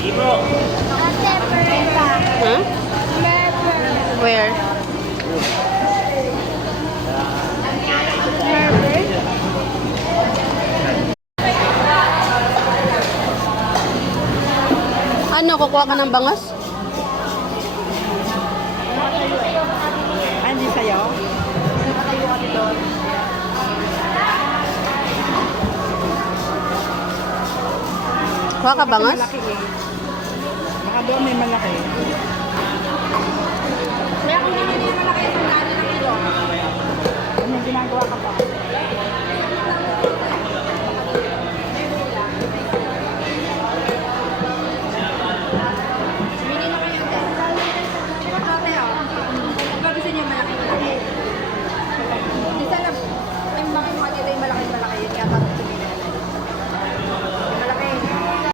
Huh? Where? Ano, kukuha ka ng bangos? Hindi sa'yo? Kuha ka bangos? Malaki eh. Baka doon may malaki. Kaya kung hindi nila malaki, 100 na kilo. Ano ginagawa ka pa?